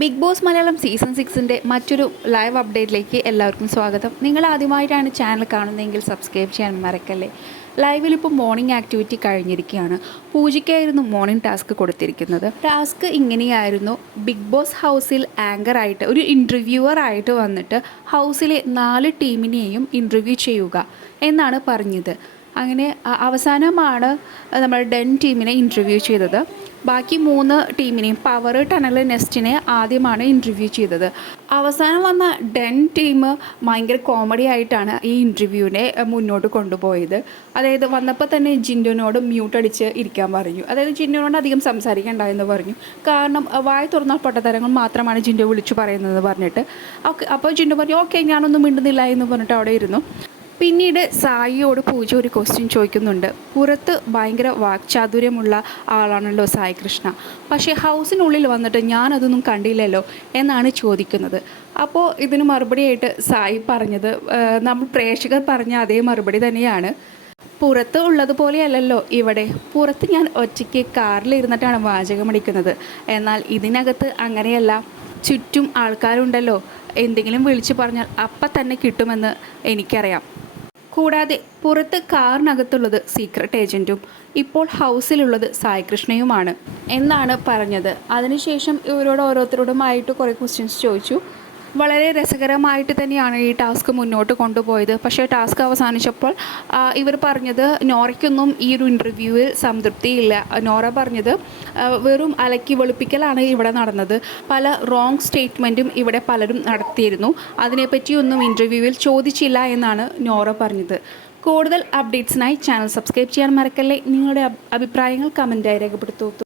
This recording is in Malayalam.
ബിഗ് ബോസ് മലയാളം സീസൺ സിക്സിന്റെ മറ്റൊരു ലൈവ് അപ്ഡേറ്റിലേക്ക് എല്ലാവർക്കും സ്വാഗതം. നിങ്ങൾ ആദ്യമായിട്ടാണ് ചാനൽ കാണുന്നതെങ്കിൽ സബ്സ്ക്രൈബ് ചെയ്യാൻ മറക്കല്ലേ? ലൈവിൽ ഇപ്പോൾ മോർണിംഗ് ആക്ടിവിറ്റി കഴിഞ്ഞിരിക്കുകയാണ്. പൂജയ്ക്കായിരുന്നു മോർണിംഗ് ടാസ്ക് കൊടുത്തിരിക്കുന്നത്. ടാസ്ക് ഇങ്ങനെയായിരുന്നു. ബിഗ് ബോസ് ഹൗസിൽ ആങ്കർ ആയിട്ട് ഒരു ഇന്റർവ്യൂവർ ആയിട്ട് വന്നിട്ട് ഹൗസിലെ നാല് ടീമിനെയും ഇന്റർവ്യൂ ചെയ്യുക എന്നാണ് പറഞ്ഞത്. അങ്ങനെ അവസാനമാണ് നമ്മൾ ഡെൻ ടീമിനെ ഇന്റർവ്യൂ ചെയ്തത്. ബാക്കി മൂന്ന് ടീമിനെയും പവർ ടണൽ നെസ്റ്റിനെ ആദ്യമാണ് ഇന്റർവ്യൂ ചെയ്തത്. അവസാനം വന്ന ഡെൻ ടീം ഭയങ്കര കോമഡി ആയിട്ടാണ് ഈ ഇന്റർവ്യൂവിനെ മുന്നോട്ട് കൊണ്ടുപോയത്. അതായത് വന്നപ്പോൾ തന്നെ ജിൻഡുവിനോട് മ്യൂട്ട് അടിച്ച് ഇരിക്കാൻ പറഞ്ഞു. അതായത് ജിൻഡുവിനോട് അധികം സംസാരിക്കണ്ട എന്ന് പറഞ്ഞു. കാരണം വായ തുറന്നാൽ പൊട്ടത്തരങ്ങൾ മാത്രമാണ് ജിൻഡു വിളിച്ചു പറയുന്നത് പറഞ്ഞിട്ട്. ഓക്കെ അപ്പോൾ ജിൻഡു പറഞ്ഞു ഓക്കെ ഞാനൊന്നും മിണ്ടുന്നില്ല എന്ന് പറഞ്ഞിട്ട് അവിടെ ഇരുന്നു. പിന്നീട് സായിയോട് പൂജ ഒരു ക്വസ്റ്റ്യൻ ചോദിക്കുന്നുണ്ട്. പുറത്ത് ഭയങ്കര വാക്ചാതുര്യമുള്ള ആളാണല്ലോ സായി കൃഷ്ണ പക്ഷേ ഹൗസിനുള്ളിൽ വന്നിട്ട് ഞാനതൊന്നും കണ്ടില്ലല്ലോ എന്നാണ് ചോദിക്കുന്നത്. അപ്പോൾ ഇതിന് മറുപടിയായിട്ട് സായി പറഞ്ഞത് നമ്മൾ പ്രേക്ഷകർ പറഞ്ഞ അതേ മറുപടി തന്നെയാണ്. പുറത്ത് ഉള്ളതുപോലെയല്ലല്ലോ ഇവിടെ. പുറത്ത് ഞാൻ ഒറ്റയ്ക്ക് കാറിലിരുന്നിട്ടാണ് വാചകമടിക്കുന്നത്. എന്നാൽ ഇതിനകത്ത് അങ്ങനെയല്ല. ചുറ്റും ആൾക്കാരുണ്ടല്ലോ. എന്തെങ്കിലും വിളിച്ചു പറഞ്ഞാൽ അപ്പം തന്നെ കിട്ടുമെന്ന് എനിക്കറിയാം. കൂടാതെ പുറത്ത് കാറിനകത്തുള്ളത് സീക്രട്ട് ഏജന്റും ഇപ്പോൾ ഹൗസിലുള്ളത് സായികൃഷ്ണയുമാണ്. എന്നാണ് പറഞ്ഞത്. അതിനുശേഷം ഇവരോട് ഓരോരുത്തരോടുമായിട്ട് കുറേ ക്വസ്റ്റ്യൻസ് ചോദിച്ചു. വളരെ രസകരമായിട്ട് തന്നെയാണ് ഈ ടാസ്ക് മുന്നോട്ട് കൊണ്ടുപോയത്. പക്ഷേ ടാസ്ക് അവസാനിച്ചപ്പോൾ ഇവർ പറഞ്ഞത് നോറയ്ക്കൊന്നും ഈ ഒരു ഇന്റർവ്യൂവിൽ സംതൃപ്തിയില്ല. നോറ പറഞ്ഞത് വെറും അലക്കി വെളുപ്പിക്കലാണ് ഇവിടെ നടന്നത്. പല റോങ് സ്റ്റേറ്റ്മെന്റും ഇവിടെ പലരും നടത്തിയിരുന്നു. അതിനെപ്പറ്റിയൊന്നും ഇന്റർവ്യൂവിൽ ചോദിച്ചില്ല എന്നാണ് നോറ പറഞ്ഞത്. കൂടുതൽ അപ്ഡേറ്റ്സിനായി ചാനൽ സബ്സ്ക്രൈബ് ചെയ്യാൻ മറക്കല്ലേ. നിങ്ങളുടെ അഭി- അഭിപ്രായങ്ങൾ കമന്റായി രേഖപ്പെടുത്തൂ.